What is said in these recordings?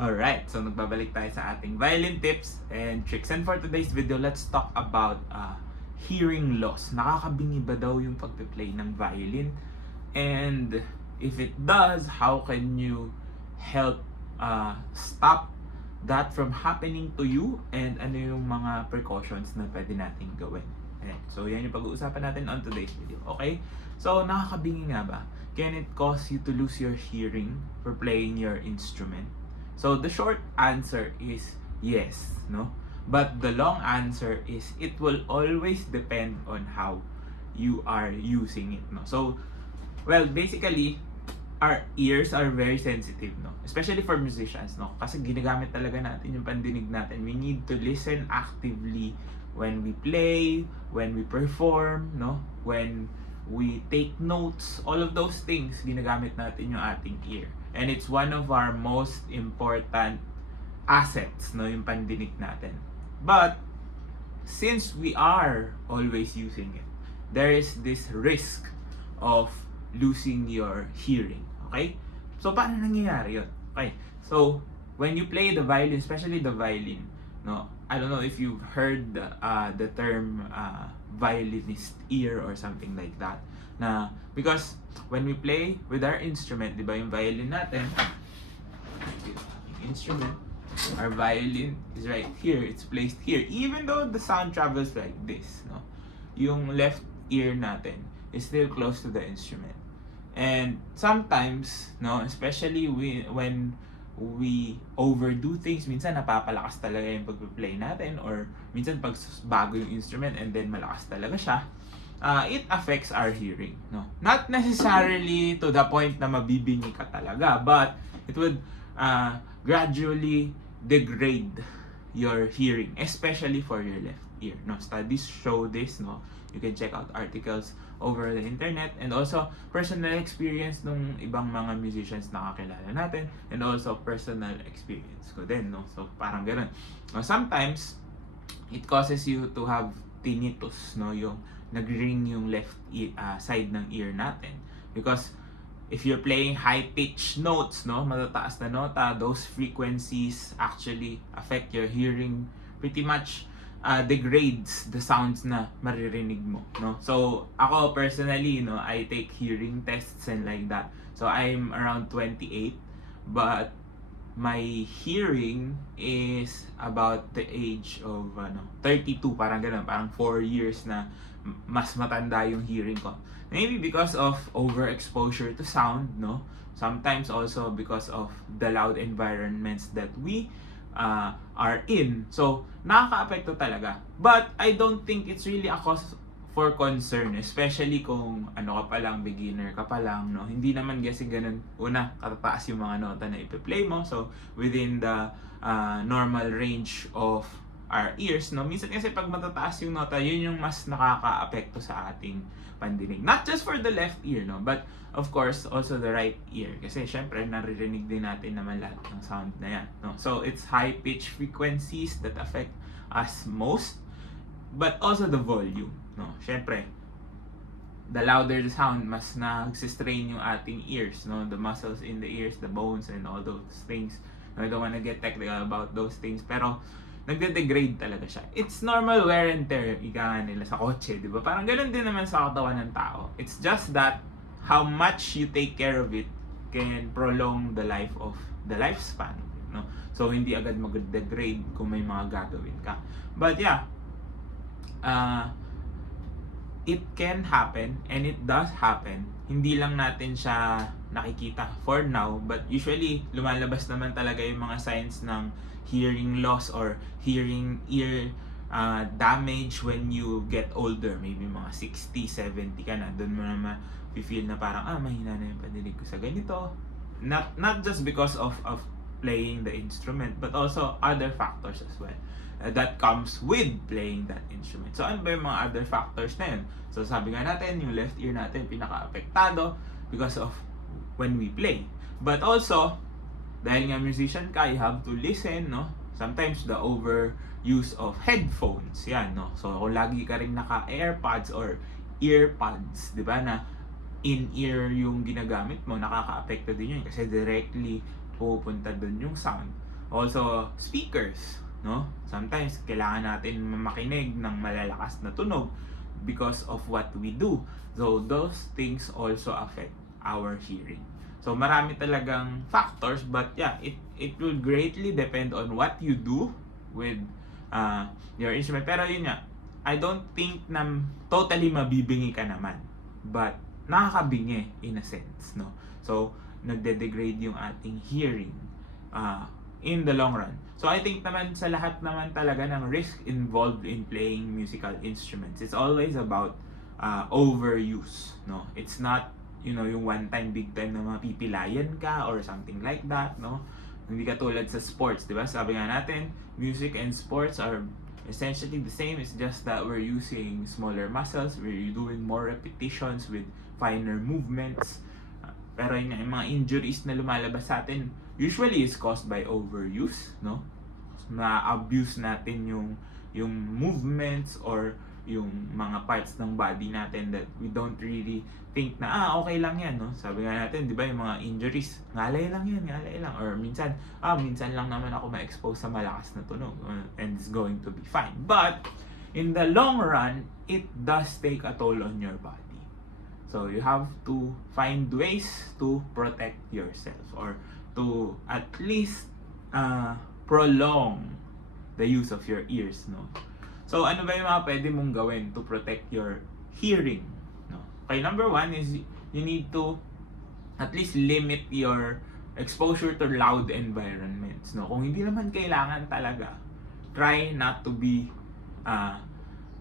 Alright, so nagbabalik tayo sa ating violin tips and tricks. And for today's video, let's talk about hearing loss. Nakakabingi ba daw yung pagpe-play ng violin? And if it does, how can you help stop that from happening to you? And ano yung mga precautions na pwede natin gawin? Ayan. So yan yung pag-uusapan natin on today's video. Okay? So nakakabingi nga ba? Can it cause you to lose your hearing for playing your instrument? So the short answer is yes, no? But the long answer is it will always depend on how you are using it, no? So, well, basically, our ears are very sensitive, no? Especially for musicians, no? Kasi ginagamit talaga natin yung pandinig natin. We need to listen actively when we play, when we perform, no? When we take notes, all of those things, ginagamit natin yung ating ear. And it's one of our most important assets, no, yung pandinig natin. But since we are always using it, there is this risk of losing your hearing. Okay? So paano nangyayari yun? Okay. So when you play the violin, especially the violin, no, I don't know if you've heard the term violinist ear or something like that. Na because when we play with our instrument, di ba yung violin natin, instrument, our violin is right here, it's placed here. Even though the sound travels like this, no, yung left ear natin is still close to the instrument. And sometimes, no, especially when we overdo things, minsan napapalakas talaga yung pag-play natin, or minsan pag bago yung instrument and then malakas talaga siya, it affects our hearing, no? Not necessarily to the point na mabibingi ka talaga, but it would gradually degrade your hearing, especially for your left ear, no? Studies show this, no? You can check out articles over the internet, and also personal experience ng ibang mga musicians na kakilala natin, and also personal experience ko din, no? So parang ganun. Sometimes it causes you to have tinnitus, no? Yung nag-ring yung left side ng ear natin, because if you're playing high-pitched notes, no, matataas na nota, those frequencies actually affect your hearing, pretty much degrades the sounds na maririnig mo, no? So ako personally, no, I take hearing tests and like that. So I'm around 28, but my hearing is about the age of 32, parang ganun, parang 4 years na mas matanda yung hearing ko. Maybe because of overexposure to sound, no? Sometimes also because of the loud environments that we are in. So, nakaka-apekto talaga. But I don't think it's really a cause for concern, especially kung ano ka pa lang, beginner ka pa lang, no? Hindi naman kasi ganun, una, katataas yung mga nota na ipe-play mo, so within the normal range of our ears, no? Minsan kasi pag matataas yung nota, yun yung mas nakaka-apekto sa ating pandinig. Not just for the left ear, no? But of course, also the right ear. Kasi syempre, naririnig din natin naman lahat ng sound na yan, no? So it's high-pitch frequencies that affect us most, but also the volume, no? Syempre, the louder the sound, mas nagsistrain yung ating ears, no? The muscles in the ears, the bones, and all those things. I don't wanna get technical about those things, pero nagde-degrade talaga siya. It's normal wear and tear, ika nga nila sa kotse, di ba? Parang ganun din naman sa katawan ng tao. It's just that how much you take care of it can prolong the lifespan, no? So hindi agad mag-degrade kung may mga gagawin ka. But yeah, it can happen, and it does happen. Hindi lang natin siya nakikita for now, but usually lumalabas naman talaga yung mga signs ng hearing loss or hearing ear damage when you get older. Maybe mga 60, 70 ka na, doon mo naman feel na parang mahina na yung pandinig ko sa ganito. Not just because of playing the instrument, but also other factors as well that comes with playing that instrument. So ano ba yung mga other factors na yun? So sabi nga natin, yung left ear natin pinaka-apektado because of when we play. But also, dahil nga musician ka, you have to listen, no? Sometimes the overuse of headphones, yan, no? So kung lagi ka rin naka-AirPods or earpods, di ba, na in-ear yung ginagamit mo, nakaka-apekto din yun kasi directly pupunta dun yung sound. Also, speakers, no? Sometimes, kailangan natin makinig ng malalakas na tunog because of what we do. So, those things also affect our hearing. So, marami talagang factors, but yeah, it will greatly depend on what you do with your instrument. Pero yun nga, I don't think na totally mabibingi ka naman. But, nakakabingi in a sense, no? So, nagde-degrade yung ating hearing in the long run. So, I think naman sa lahat naman talaga ng risk involved in playing musical instruments, it's always about overuse, no? It's not, yung one time, big time na mapipilayan ka or something like that, no? Hindi ka tulad sa sports, di ba? Sabi nga natin, music and sports are essentially the same. It's just that we're using smaller muscles, we're doing more repetitions with finer movements. Pero yung mga injuries na lumalabas sa atin, usually is caused by overuse, no? Na-abuse natin yung movements or yung mga parts ng body natin that we don't really think na okay lang yan, no? Sabi nga natin, di ba, yung mga injuries, ngalay lang yan, ngalay lang. Or minsan lang naman ako ma-expose sa malakas na tunog and it's going to be fine. But in the long run, it does take a toll on your body. So you have to find ways to protect yourself or to at least prolong the use of your ears, no? So, ano ba yung mga pwede mong gawin to protect your hearing? No? Okay, number one is you need to at least limit your exposure to loud environments. No? Kung hindi naman kailangan talaga, try not to be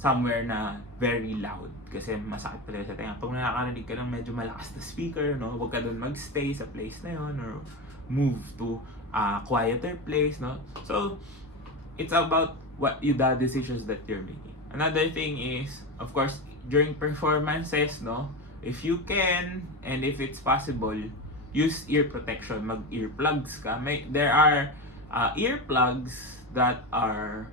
somewhere na very loud. Kasi masakit talaga sa tenga. Pag nakakarinig ka ng medyo malakas na speaker, no? Huwag ka doon magstay sa place na yun or move to a quieter place. No? So, it's about the decisions that you're making. Another thing is, of course, during performances, no, if you can and if it's possible, use ear protection. Mag earplugs ka. There are earplugs that are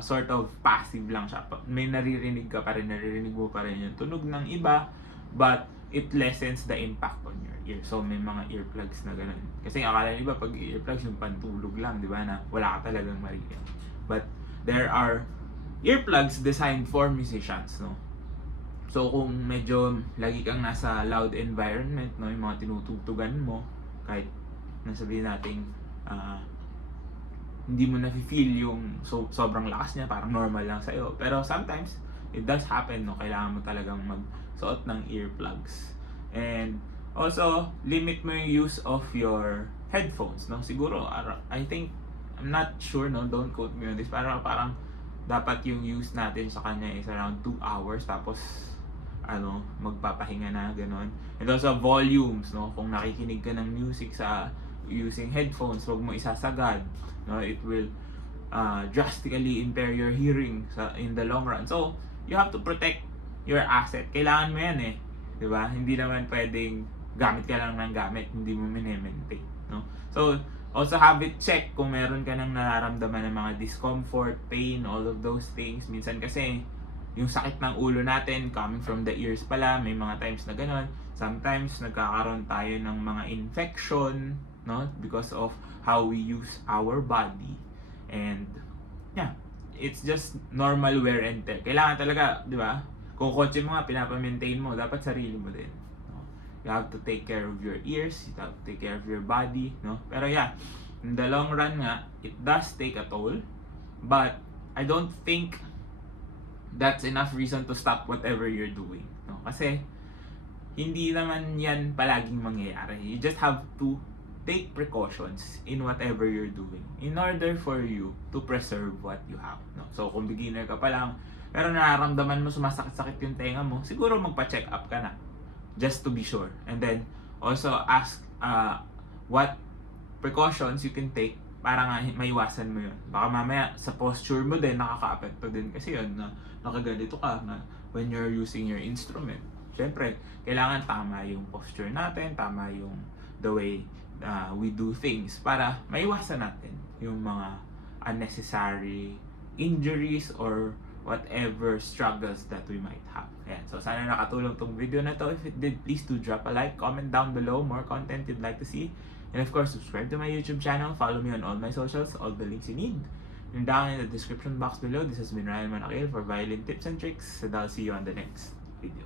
sort of passive lang siya. May naririnig ka pa rin, naririnig mo pa rin yung tunog ng iba, but it lessens the impact on your ear. So, may mga earplugs na ganun. Kasi akala nila pag earplugs yung pantulog lang, di ba, na wala ka talagang marinig. But there are earplugs designed for musicians, no? So, kung medyo lagi kang nasa loud environment, no, yung mga tinutugtugan mo, kahit nasabihin natin, hindi mo na-feel yung sobrang lakas niya, parang normal lang sa'yo. Pero sometimes, it does happen, no? Kailangan mo talagang magsuot ng earplugs. And also, limit mo yung use of your headphones, no? Siguro, I think, I'm not sure, no? Don't quote me on this. Parang dapat yung use natin sa kanya is around 2 hours. Tapos, magpapahinga na, gano'n. And also, volumes, no? Kung nakikinig ka ng music using headphones, huwag mo isasagad. No? It will drastically impair your hearing in the long run. So, you have to protect your asset. Kailangan mo yan, di ba? Hindi naman pwedeng gamit ka lang ng gamit, hindi mo mini-maintain, no? So, also have it check kung meron ka nang nararamdaman ng mga discomfort, pain, all of those things. Minsan kasi, yung sakit ng ulo natin, coming from the ears pala, may mga times na gano'n. Sometimes, nagkakaroon tayo ng mga infection, no? Because of how we use our body. And, yeah, it's just normal wear and tear. Kailangan talaga, di ba? Kung kotse mo nga, pinapamaintain mo, dapat sarili mo din. You have to take care of your ears, you have to take care of your body, no? Pero yeah, in the long run nga, it does take a toll. But I don't think that's enough reason to stop whatever you're doing, no? Kasi hindi naman yan palaging mangyayari. You just have to take precautions in whatever you're doing in order for you to preserve what you have, no? So kung beginner ka pa lang, pero nararamdaman mo sumasakit-sakit yung tenga mo, siguro magpa-check up ka na. Just to be sure. And then, also ask what precautions you can take para nga maiwasan mo yun. Baka mamaya sa posture mo din, nakaka-apekto din kasi yun na nakaganito ka na when you're using your instrument. Siyempre, kailangan tama yung posture natin, tama yung the way we do things para maiwasan natin yung mga unnecessary injuries or whatever struggles that we might have. Ayan. So, sana nakatulong tong video na to. If it did, please do drop a like, comment down below more content you'd like to see. And of course, subscribe to my YouTube channel, follow me on all my socials, all the links you need. And down in the description box below, this has been Ryan Monakil for Violin Tips and Tricks, and I'll see you on the next video.